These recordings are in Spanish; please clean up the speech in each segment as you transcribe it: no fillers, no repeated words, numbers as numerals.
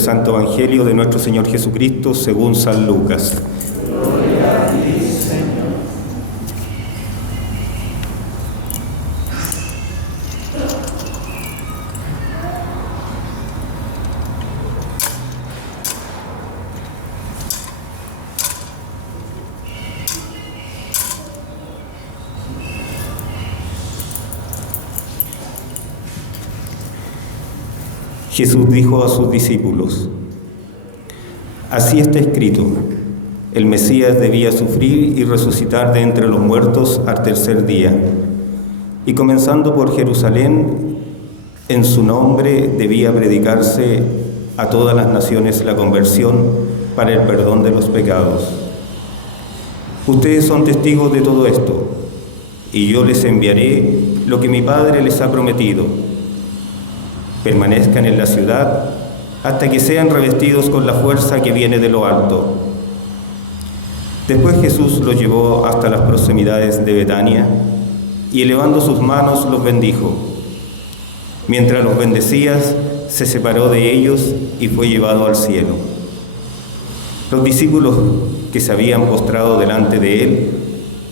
Santo Evangelio de nuestro Señor Jesucristo según San Lucas. Gloria a ti, Señor. Jesús dijo a sus discípulos: así está escrito, el Mesías debía sufrir y resucitar de entre los muertos al tercer día, y comenzando por Jerusalén, en su nombre debía predicarse a todas las naciones la conversión para el perdón de los pecados. Ustedes son testigos de todo esto, y yo les enviaré lo que mi Padre les ha prometido. Permanezcan en la ciudad hasta que sean revestidos con la fuerza que viene de lo alto. Después Jesús los llevó hasta las proximidades de Betania y elevando sus manos los bendijo. Mientras los bendecía, se separó de ellos y fue llevado al cielo. Los discípulos que se habían postrado delante de él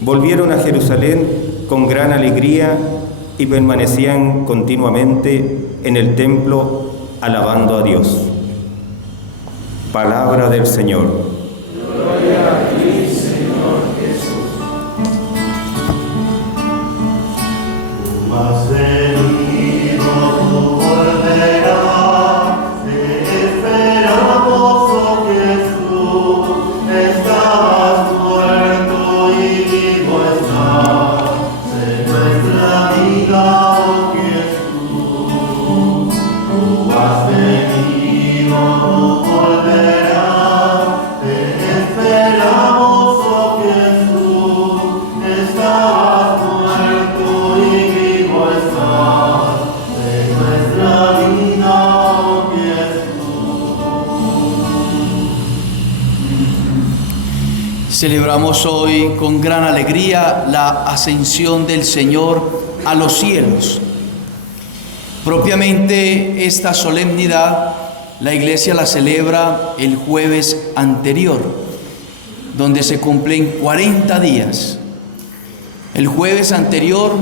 volvieron a Jerusalén con gran alegría y permanecían continuamente en el templo alabando a Dios. Palabra del Señor. Gloria a ti, Señor Jesús. Tú has venido, tú volverás, te esperamos, oh Jesús. Estabas muerto y vivo estás, de nuestra vida, oh Jesús. Tú has venido, tú volverás, te esperamos, oh Jesús. Estabas muerto y vivo estás, de nuestra vida, oh Jesús. Celebramos hoy con gran alegría la ascensión del Señor a los cielos. Propiamente esta solemnidad la Iglesia la celebra el jueves anterior, donde se cumplen 40 días. El jueves anterior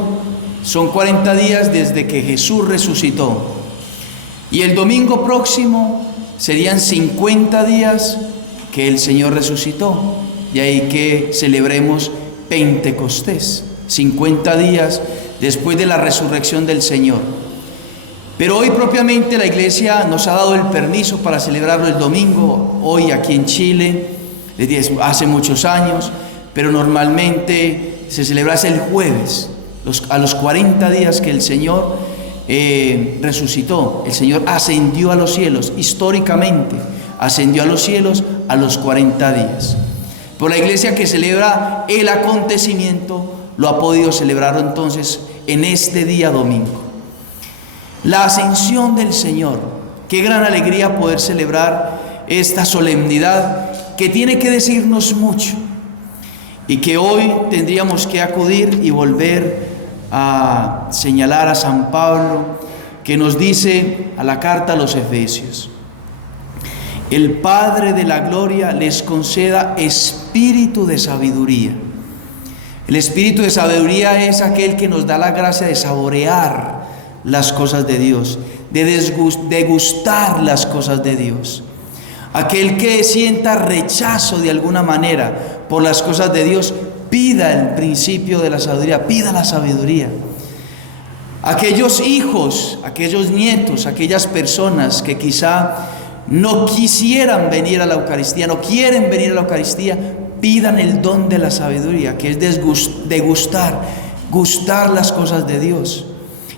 son 40 días desde que Jesús resucitó. Y el domingo próximo serían 50 días que el Señor resucitó. De ahí que celebremos Pentecostés, 50 días después de la resurrección del Señor. Pero hoy propiamente la Iglesia nos ha dado el permiso para celebrarlo el domingo, hoy aquí en Chile, desde hace muchos años, pero normalmente se celebra el jueves, a los 40 días que el Señor resucitó. El Señor ascendió a los cielos, históricamente ascendió a los cielos a los 40 días. Por la Iglesia que celebra el acontecimiento, lo ha podido celebrar entonces en este día domingo. La ascensión del Señor, qué gran alegría poder celebrar esta solemnidad que tiene que decirnos mucho y que hoy tendríamos que acudir y volver a señalar a San Pablo, que nos dice a la carta a los Efesios: el Padre de la gloria les conceda espíritu de sabiduría. El espíritu de sabiduría es aquel que nos da la gracia de saborear las cosas de Dios, de degustar las cosas de Dios. Aquel que sienta rechazo de alguna manera por las cosas de Dios, pida el principio de la sabiduría, pida la sabiduría. Aquellos hijos, aquellos nietos, aquellas personas que quizá no quisieran venir a la Eucaristía, no quieren venir a la Eucaristía, pidan el don de la sabiduría, que es degustar, gustar las cosas de Dios.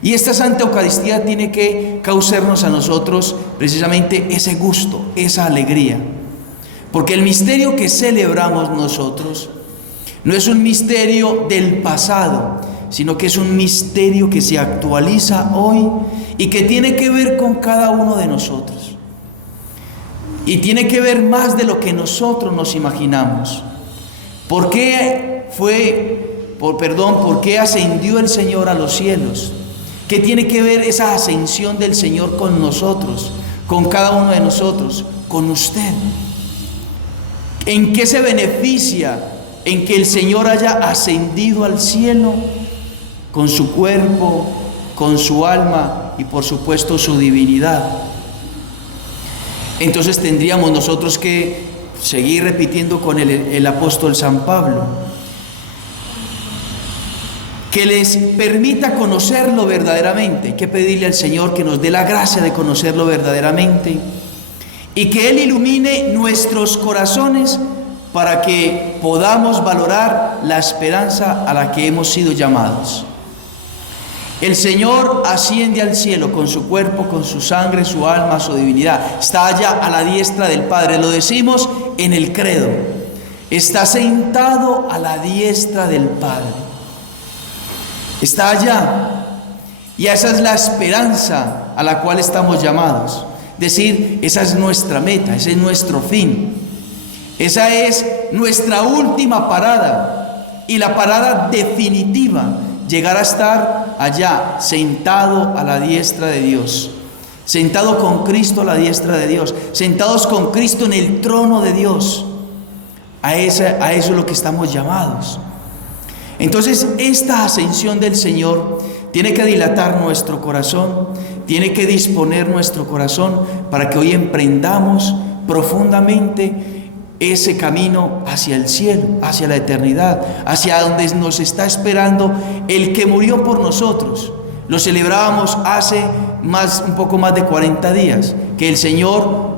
Y esta Santa Eucaristía tiene que causarnos a nosotros precisamente ese gusto, esa alegría. Porque el misterio que celebramos nosotros no es un misterio del pasado, sino que es un misterio que se actualiza hoy y que tiene que ver con cada uno de nosotros. Y tiene que ver más de lo que nosotros nos imaginamos. ¿Por qué ascendió el Señor a los cielos? ¿Qué tiene que ver esa ascensión del Señor con nosotros? con cada uno de nosotros, con usted. ¿En qué se beneficia en que el Señor haya ascendido al cielo? Con su cuerpo, con su alma y por supuesto su divinidad. Entonces tendríamos nosotros que seguir repitiendo con el apóstol San Pablo, que les permita conocerlo verdaderamente. Hay que pedirle al Señor que nos dé la gracia de conocerlo verdaderamente y que Él ilumine nuestros corazones para que podamos valorar la esperanza a la que hemos sido llamados. El Señor asciende al cielo con su cuerpo, con su sangre, su alma, su divinidad. Está allá a la diestra del Padre. Lo decimos en el credo. Está sentado a la diestra del Padre. Está allá. Y esa es la esperanza a la cual estamos llamados. Es decir, esa es nuestra meta, ese es nuestro fin. Esa es nuestra última parada y la parada definitiva. Llegar a estar allá, sentado a la diestra de Dios, sentado con Cristo a la diestra de Dios, sentados con Cristo en el trono de Dios. A eso es lo que estamos llamados. Entonces, esta ascensión del Señor tiene que dilatar nuestro corazón, tiene que disponer nuestro corazón para que hoy emprendamos profundamente ese camino hacia el cielo, hacia la eternidad, hacia donde nos está esperando el que murió por nosotros. Lo celebrábamos hace un poco más de 40 días, que el Señor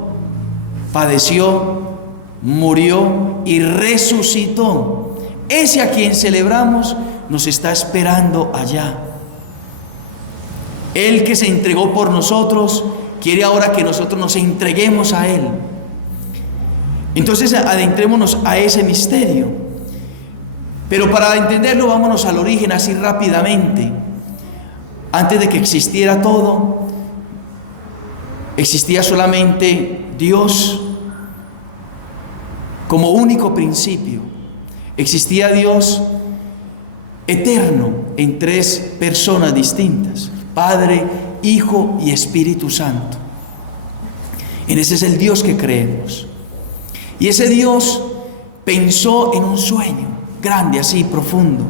padeció, murió y resucitó. Ese a quien celebramos nos está esperando allá. El que se entregó por nosotros quiere ahora que nosotros nos entreguemos a Él. Entonces adentrémonos a ese misterio. Pero para entenderlo vámonos al origen así rápidamente. Antes de que existiera todo, existía solamente Dios como único principio. Existía Dios eterno en tres personas distintas: Padre, Hijo y Espíritu Santo. En ese es el Dios que creemos. Y ese Dios pensó en un sueño grande, así, profundo.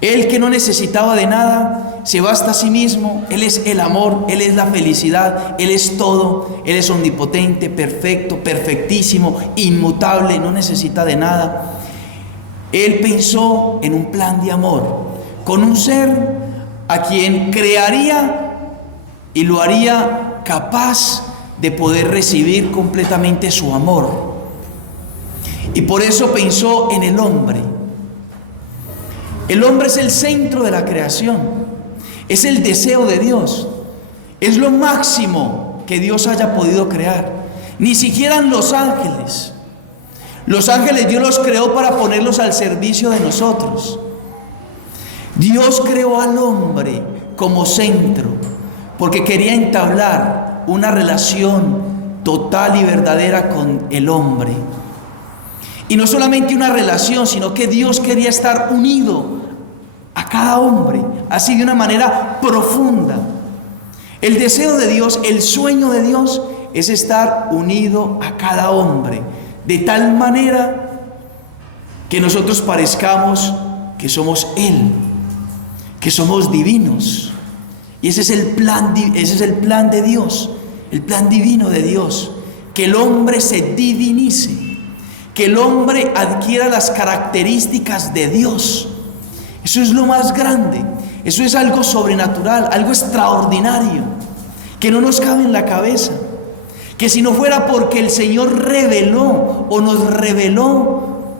Él, que no necesitaba de nada, se basta a sí mismo. Él es el amor, Él es la felicidad, Él es todo. Él es omnipotente, perfecto, perfectísimo, inmutable, no necesita de nada. Él pensó en un plan de amor con un ser a quien crearía y lo haría capaz de poder recibir completamente su amor. Y por eso pensó en el hombre. El hombre es el centro de la creación, es el deseo de Dios, es lo máximo que Dios haya podido crear. Ni siquiera los ángeles. Los ángeles Dios los creó para ponerlos al servicio de nosotros. Dios creó al hombre como centro porque quería entablar una relación total y verdadera con el hombre. Y no solamente una relación, sino que Dios quería estar unido a cada hombre, así de una manera profunda. El deseo de Dios, el sueño de Dios es estar unido a cada hombre, de tal manera que nosotros parezcamos que somos Él, que somos divinos. Y ese es el plan de Dios, el plan divino de Dios, que el hombre se divinice, que el hombre adquiera las características de Dios. Eso es lo más grande, eso es algo sobrenatural, algo extraordinario, que no nos cabe en la cabeza. Que si no fuera porque el Señor reveló o nos reveló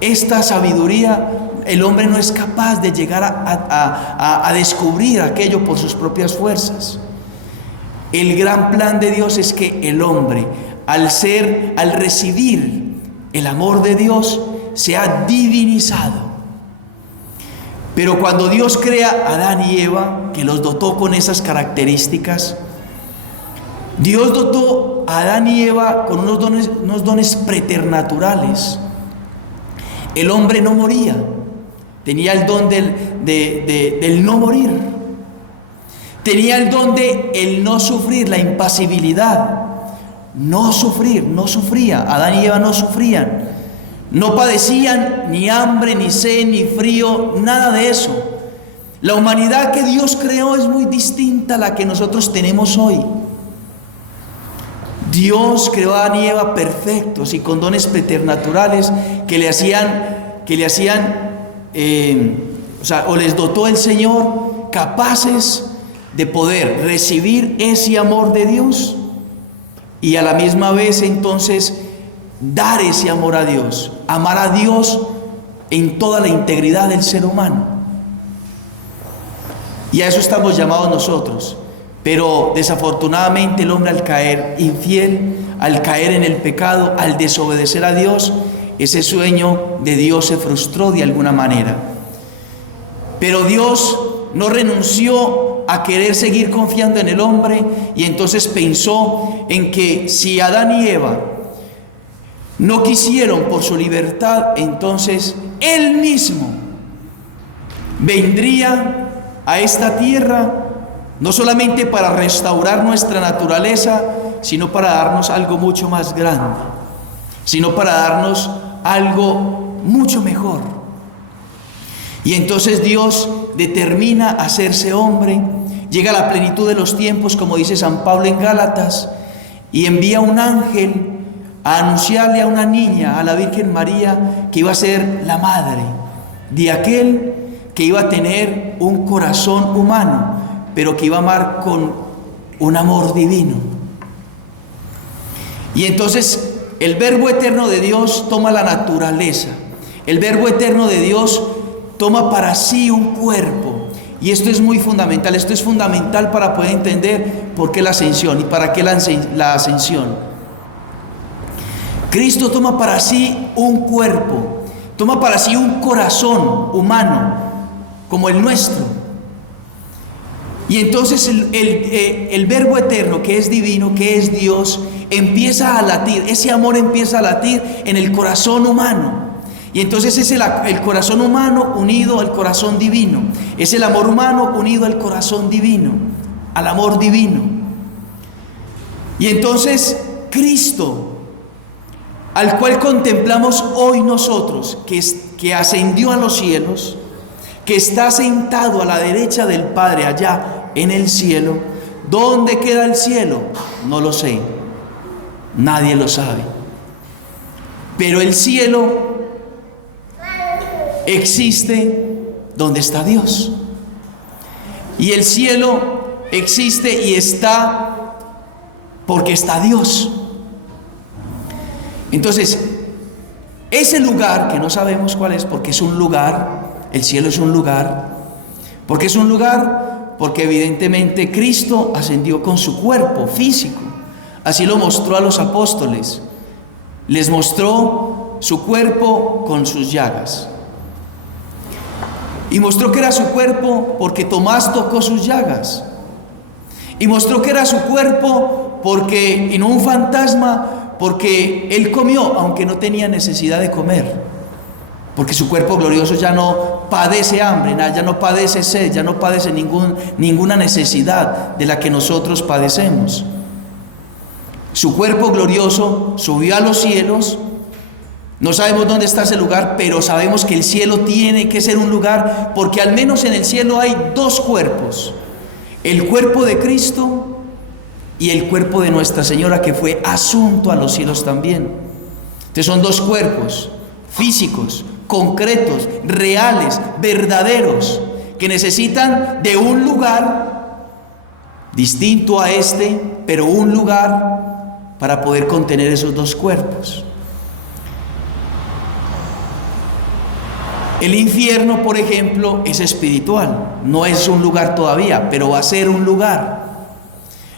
esta sabiduría, el hombre no es capaz de llegar a descubrir aquello por sus propias fuerzas. El gran plan de Dios es que el hombre, al recibir el amor de Dios, sea divinizado. Pero cuando Dios crea a Adán y Eva, que los dotó con esas características, Dios dotó a Adán y Eva con unos dones preternaturales. El hombre no moría, tenía el don del no morir. tenía el don de el no sufrir, la impasibilidad. No sufrir, no sufría. Adán y Eva no sufrían. No padecían ni hambre, ni sed, ni frío, nada de eso. La humanidad que Dios creó es muy distinta a la que nosotros tenemos hoy. Dios creó a Adán y Eva perfectos y con dones preternaturales que le hacían, o les dotó el Señor capaces de poder recibir ese amor de Dios y a la misma vez entonces dar ese amor a Dios, amar a Dios en toda la integridad del ser humano. Y a eso estamos llamados nosotros. Pero desafortunadamente el hombre, al caer infiel, al caer en el pecado, al desobedecer a Dios, ese sueño de Dios se frustró de alguna manera. Pero Dios no renunció a querer seguir confiando en el hombre, y entonces pensó en que si Adán y Eva no quisieron por su libertad, entonces Él mismo vendría a esta tierra, no solamente para restaurar nuestra naturaleza, sino para darnos algo mucho más grande, sino para darnos algo mucho mejor. Y entonces Dios determina hacerse hombre, llega a la plenitud de los tiempos, como dice San Pablo en Gálatas, y envía un ángel a anunciarle a una niña, a la Virgen María, que iba a ser la madre de aquel que iba a tener un corazón humano, pero que iba a amar con un amor divino. Y entonces el Verbo eterno de Dios toma la naturaleza. El Verbo eterno de Dios toma para sí un cuerpo. Y esto es muy fundamental. Esto es fundamental para poder entender por qué la ascensión y para qué la ascensión. Cristo toma para sí un cuerpo, toma para sí un corazón humano como el nuestro. Y entonces el Verbo eterno, que es divino, que es Dios, empieza a latir. Ese amor empieza a latir en el corazón humano. Y entonces es el corazón humano unido al corazón divino. Es el amor humano unido al corazón divino, al amor divino. Y entonces Cristo, al cual contemplamos hoy nosotros, que ascendió a los cielos, que está sentado a la derecha del Padre allá en el cielo. ¿Dónde queda el cielo? No lo sé, nadie lo sabe. Pero el cielo existe donde está Dios. Y el cielo existe y está porque está Dios. Entonces, ese lugar que no sabemos cuál es, porque es un lugar, el cielo es un lugar. ¿Por qué es un lugar? Porque evidentemente Cristo ascendió con su cuerpo físico. Así lo mostró a los apóstoles. Les mostró su cuerpo con sus llagas. Y mostró que era su cuerpo porque Tomás tocó sus llagas. Y mostró que era su cuerpo porque, y no un fantasma, porque Él comió, aunque no tenía necesidad de comer. Porque su cuerpo glorioso ya no padece hambre, ya no padece sed, ya no padece ninguna necesidad de la que nosotros padecemos. Su cuerpo glorioso subió a los cielos. No sabemos dónde está ese lugar, pero sabemos que el cielo tiene que ser un lugar, porque al menos en el cielo hay dos cuerpos: el cuerpo de Cristo y el cuerpo de Nuestra Señora, que fue asunto a los cielos también. Entonces son dos cuerpos físicos, concretos, reales, verdaderos, que necesitan de un lugar distinto a este, pero un lugar para poder contener esos dos cuerpos. El infierno, por ejemplo, es espiritual, no es un lugar todavía, pero va a ser un lugar.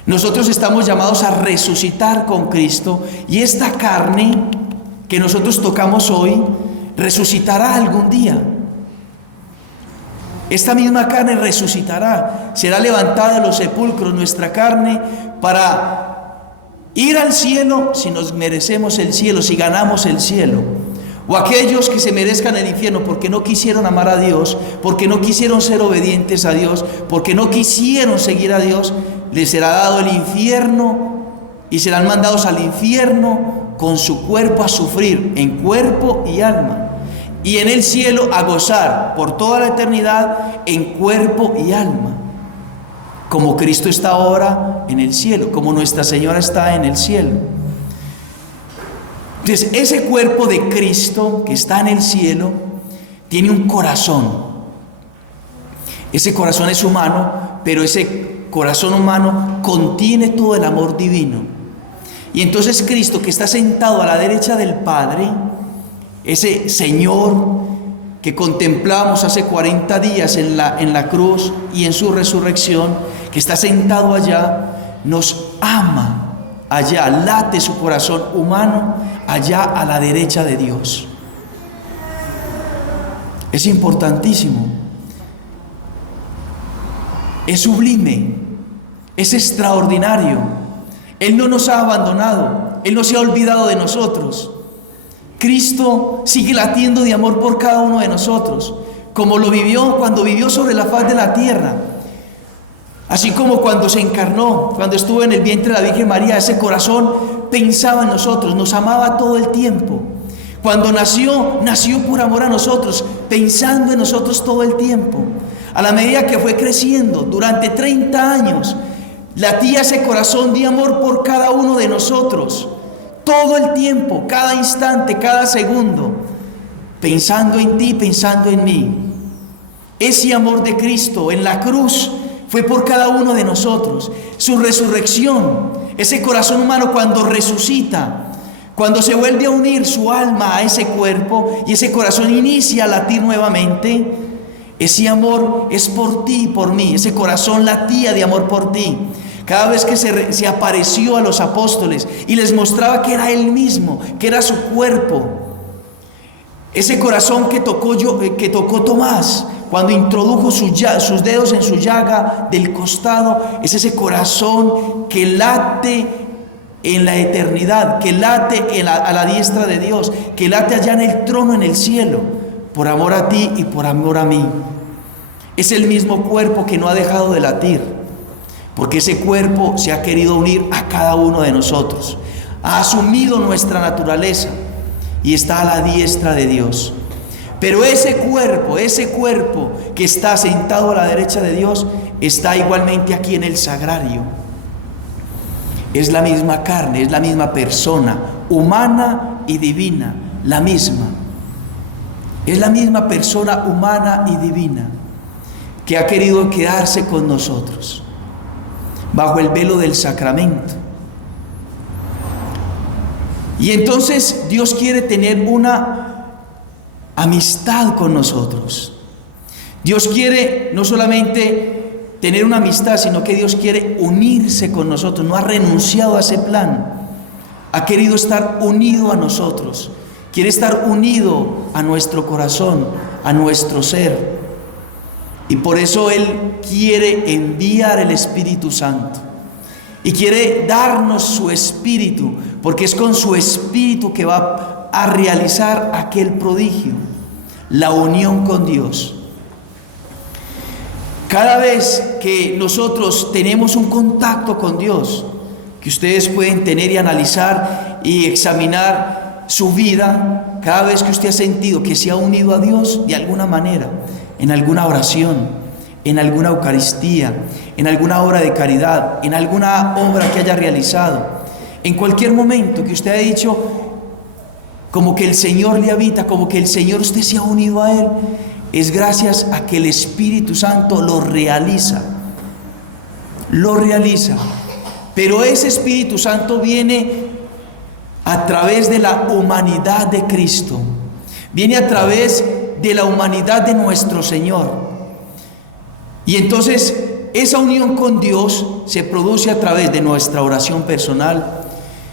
Nosotros estamos llamados a resucitar con Cristo, y esta carne que nosotros tocamos hoy resucitará algún día. Esta misma carne resucitará, será levantada de los sepulcros nuestra carne para ir al cielo si nos merecemos el cielo, si ganamos el cielo. o aquellos que se merezcan el infierno porque no quisieron amar a Dios, porque no quisieron ser obedientes a Dios, porque no quisieron seguir a Dios, les será dado el infierno y serán mandados al infierno con su cuerpo a sufrir en cuerpo y alma, y en el cielo a gozar por toda la eternidad en cuerpo y alma, como Cristo está ahora en el cielo, como Nuestra Señora está en el cielo. Entonces, ese cuerpo de Cristo que está en el cielo tiene un corazón. Ese corazón es humano, pero ese corazón humano contiene todo el amor divino. Y entonces Cristo, que está sentado a la derecha del Padre, ese Señor que contemplamos hace 40 días en la cruz y en su resurrección, que está sentado allá, nos ama. Allá late su corazón humano, allá a la derecha de Dios. Es importantísimo. Es sublime. Es extraordinario. Él no nos ha abandonado. Él no se ha olvidado de nosotros. Cristo sigue latiendo de amor por cada uno de nosotros, como lo vivió cuando vivió sobre la faz de la tierra. Así como cuando se encarnó, cuando estuvo en el vientre de la Virgen María, ese corazón pensaba en nosotros, nos amaba todo el tiempo. Cuando nació por amor a nosotros, pensando en nosotros todo el tiempo. A la medida que fue creciendo, durante 30 años, latía ese corazón de amor por cada uno de nosotros. Todo el tiempo, cada instante, cada segundo, pensando en ti, pensando en mí. Ese amor de Cristo en la cruz fue por cada uno de nosotros. Su resurrección, ese corazón humano cuando resucita, cuando se vuelve a unir su alma a ese cuerpo y ese corazón inicia a latir nuevamente, ese amor es por ti y por mí. Ese corazón latía de amor por ti. Cada vez que se apareció a los apóstoles y les mostraba que era Él mismo, que era su cuerpo. Ese corazón que tocó Tomás cuando introdujo sus dedos en su llaga del costado, es ese corazón que late en la eternidad, que late a la diestra de Dios, que late allá en el trono en el cielo, por amor a ti y por amor a mí. Es el mismo cuerpo que no ha dejado de latir, porque ese cuerpo se ha querido unir a cada uno de nosotros, ha asumido nuestra naturaleza y está a la diestra de Dios. Pero ese cuerpo que está sentado a la derecha de Dios, está igualmente aquí en el sagrario. Es la misma carne, es la misma persona, humana y divina, la misma. Es la misma persona humana y divina que ha querido quedarse con nosotros bajo el velo del sacramento. Y entonces Dios quiere tener una amistad con nosotros. Dios quiere no solamente tener una amistad, sino que Dios quiere unirse con nosotros. No ha renunciado a ese plan. Ha querido estar unido a nosotros. Quiere estar unido a nuestro corazón, a nuestro ser. Y por eso Él quiere enviar el Espíritu Santo. Y quiere darnos su Espíritu, porque es con su Espíritu que va a realizar aquel prodigio, la unión con Dios. Cada vez que nosotros tenemos un contacto con Dios, que ustedes pueden tener y analizar y examinar su vida, cada vez que usted ha sentido que se ha unido a Dios de alguna manera, en alguna oración, en alguna Eucaristía, en alguna obra de caridad, en alguna obra que haya realizado, en cualquier momento que usted haya dicho, como que el Señor le habita, como que el Señor usted se ha unido a Él, es gracias a que el Espíritu Santo lo realiza. Pero ese Espíritu Santo viene a través de la humanidad de Cristo, viene a través de la humanidad de nuestro Señor. Y entonces esa unión con Dios se produce a través de nuestra oración personal,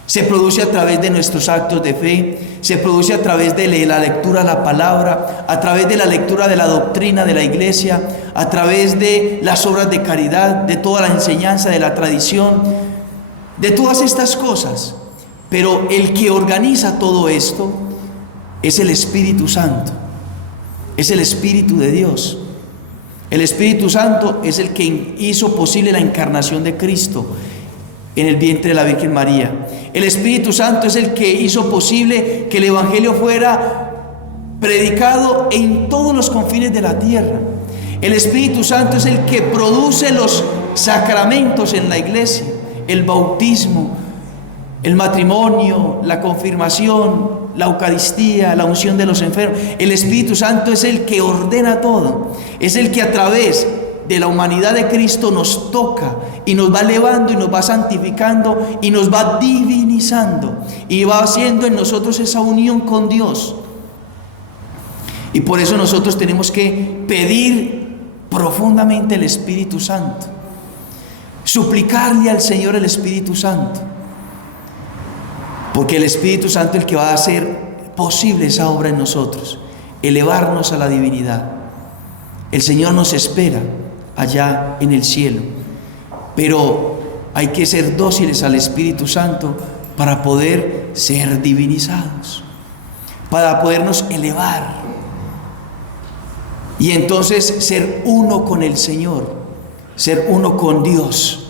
se produce a través de nuestros actos de fe, se produce a través de la lectura de la palabra, a través de la lectura de la doctrina de la iglesia, a través de las obras de caridad, de toda la enseñanza, de la tradición, de todas estas cosas. Pero el que organiza todo esto es el Espíritu Santo, es el Espíritu de Dios. El Espíritu Santo es el que hizo posible la encarnación de Cristo en el vientre de la Virgen María. El Espíritu Santo es el que hizo posible que el Evangelio fuera predicado en todos los confines de la tierra. El Espíritu Santo es el que produce los sacramentos en la iglesia, el bautismo, el matrimonio, la confirmación, la Eucaristía, la unción de los enfermos. El Espíritu Santo es el que ordena todo, es el que a través de la humanidad de Cristo nos toca y nos va elevando y nos va santificando y nos va divinizando y va haciendo en nosotros esa unión con Dios. Y por eso nosotros tenemos que pedir profundamente el Espíritu Santo, suplicarle al Señor el Espíritu Santo, porque el Espíritu Santo es el que va a hacer posible esa obra en nosotros, elevarnos a la divinidad. El Señor nos espera allá en el cielo, pero hay que ser dóciles al Espíritu Santo para poder ser divinizados, para podernos elevar y entonces ser uno con el Señor, ser uno con Dios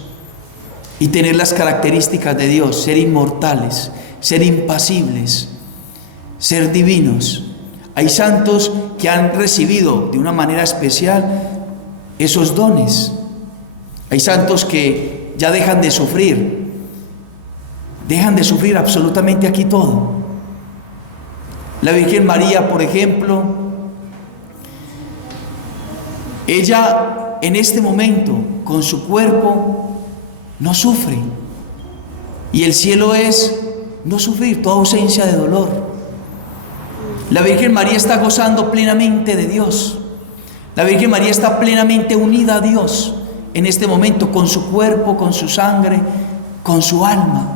y tener las características de Dios, ser inmortales, ser impasibles, ser divinos. Hay santos que han recibido de una manera especial esos dones. Hay santos que ya dejan de sufrir absolutamente aquí todo. La Virgen María, por ejemplo, ella en este momento con su cuerpo no sufre, y el cielo es no sufrir, toda ausencia de dolor. La Virgen María está gozando plenamente de Dios. La Virgen María está plenamente unida a Dios en este momento, con su cuerpo, con su sangre, con su alma.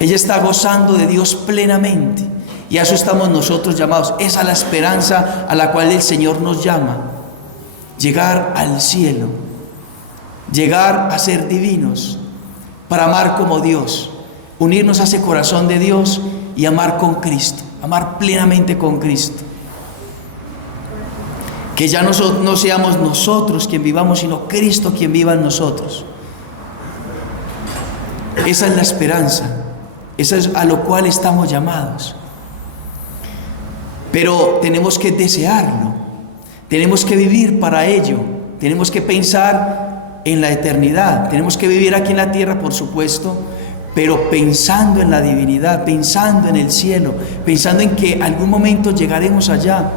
Ella está gozando de Dios plenamente, y a eso estamos nosotros llamados. Esa es la esperanza a la cual el Señor nos llama: llegar al cielo, llegar a ser divinos, para amar como Dios, unirnos a ese corazón de Dios y amar con Cristo, amar plenamente con Cristo. Que ya no seamos nosotros quien vivamos, sino Cristo quien viva en nosotros. Esa es la esperanza, eso es a lo cual estamos llamados. Pero tenemos que desearlo, tenemos que vivir para ello, tenemos que pensar en la eternidad, tenemos que vivir aquí en la tierra, por supuesto, pero pensando en la divinidad, pensando en el cielo, pensando en que algún momento llegaremos allá.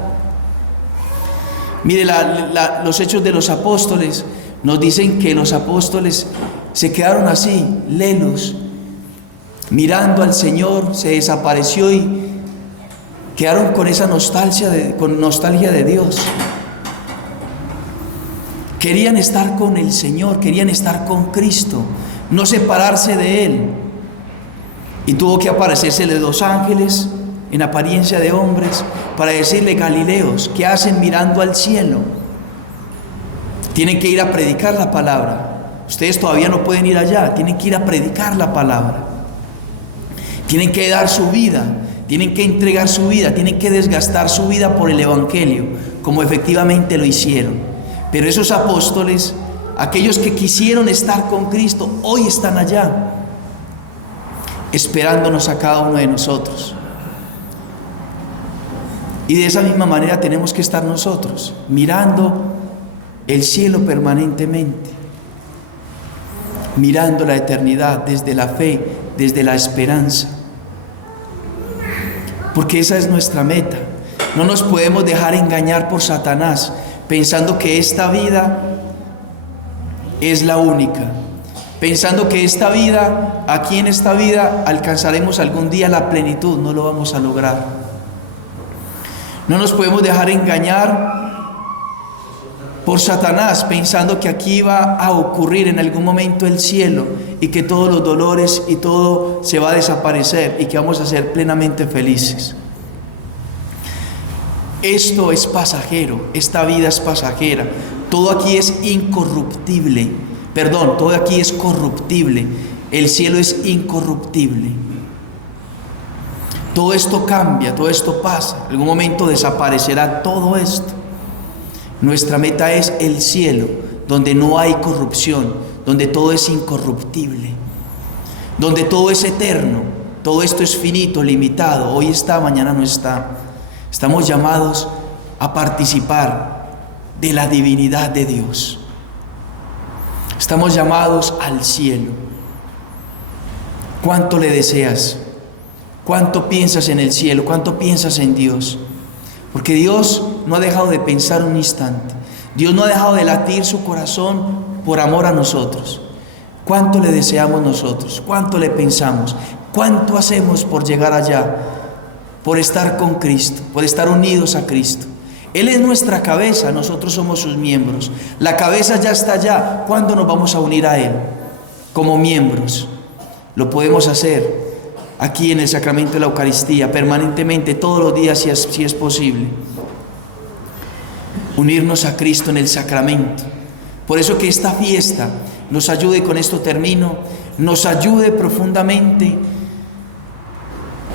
Mire, los hechos de los apóstoles nos dicen que los apóstoles se quedaron así, lelos, mirando al Señor, se desapareció y quedaron con esa nostalgia de Dios. Querían estar con el Señor, querían estar con Cristo, no separarse de Él. Y tuvo que aparecérsele 2 ángeles en apariencia de hombres para decirle: Galileos, ¿qué hacen mirando al cielo? Tienen que ir a predicar la palabra. Ustedes todavía no pueden ir allá, tienen que ir a predicar la palabra. Tienen que dar su vida, tienen que entregar su vida, tienen que desgastar su vida por el Evangelio, como efectivamente lo hicieron. Pero esos apóstoles, aquellos que quisieron estar con Cristo, hoy están allá, esperándonos a cada uno de nosotros. Y de esa misma manera tenemos que estar nosotros, mirando el cielo permanentemente, mirando la eternidad desde la fe, desde la esperanza, porque esa es nuestra meta. No nos podemos dejar engañar por Satanás, pensando que esta vida es la única, pensando que esta vida, aquí en esta vida, alcanzaremos algún día la plenitud. No lo vamos a lograr. No nos podemos dejar engañar por Satanás, pensando que aquí va a ocurrir en algún momento el cielo y que todos los dolores y todo se va a desaparecer y que vamos a ser plenamente felices. Esto es pasajero, esta vida es pasajera. Todo aquí es incorruptible, todo aquí es corruptible. El cielo es incorruptible. Todo esto cambia, todo esto pasa. En algún momento desaparecerá todo esto. Nuestra meta es el cielo, donde no hay corrupción, donde todo es incorruptible, donde todo es eterno, todo esto es finito, limitado. Hoy está, mañana no está. Estamos llamados a participar de la divinidad de Dios. Estamos llamados al cielo. ¿Cuánto le deseas? ¿Cuánto piensas en el cielo? ¿Cuánto piensas en Dios? Porque Dios no ha dejado de pensar un instante. Dios no ha dejado de latir su corazón por amor a nosotros. ¿Cuánto le deseamos nosotros? ¿Cuánto le pensamos? ¿Cuánto hacemos por llegar allá? Por estar con Cristo, por estar unidos a Cristo. Él es nuestra cabeza, nosotros somos sus miembros. La cabeza ya está allá. ¿Cuándo nos vamos a unir a Él? Como miembros. Lo podemos hacer aquí en el sacramento de la Eucaristía, permanentemente, todos los días, si es posible. Unirnos a Cristo en el sacramento. Por eso que esta fiesta nos ayude, y con esto termino, nos ayude profundamente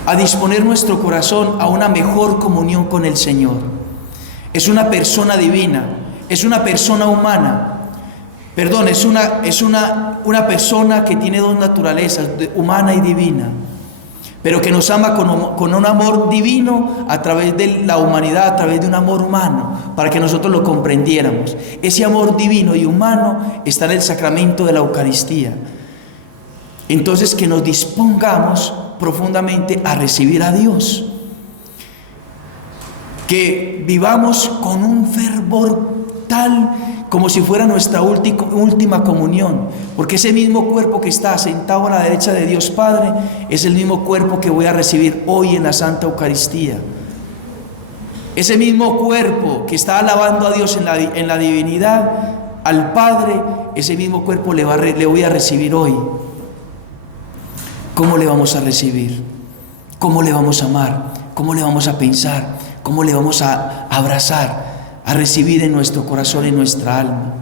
a disponer nuestro corazón a una mejor comunión con el Señor. Es una persona divina, es una persona humana. Perdón, es una persona que tiene dos naturalezas, humana y divina, pero que nos ama con un amor divino a través de la humanidad, a través de un amor humano, para que nosotros lo comprendiéramos. Ese amor divino y humano está en el sacramento de la Eucaristía. Entonces, que nos dispongamos profundamente a recibir a Dios, que vivamos con un fervor tal como si fuera nuestra última comunión, porque ese mismo cuerpo que está sentado a la derecha de Dios Padre es el mismo cuerpo que voy a recibir hoy en la Santa Eucaristía. Ese mismo cuerpo que está alabando a Dios en la divinidad, al Padre, ese mismo cuerpo le voy a recibir hoy. ¿Cómo le vamos a recibir? ¿Cómo le vamos a amar? ¿Cómo le vamos a pensar? ¿Cómo le vamos a abrazar? A recibir en nuestro corazón y en nuestra alma.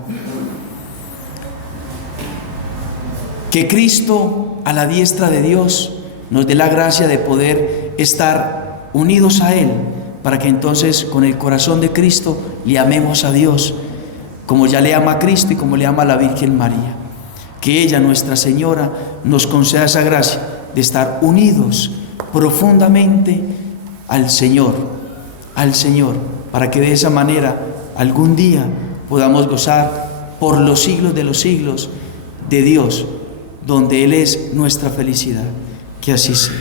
Que Cristo, a la diestra de Dios, nos dé la gracia de poder estar unidos a Él, para que entonces con el corazón de Cristo le amemos a Dios, como ya le ama a Cristo y como le ama a la Virgen María. Que ella, Nuestra Señora, nos conceda esa gracia de estar unidos profundamente al Señor, para que de esa manera algún día podamos gozar por los siglos de los siglos de Dios, donde Él es nuestra felicidad. Que así sea.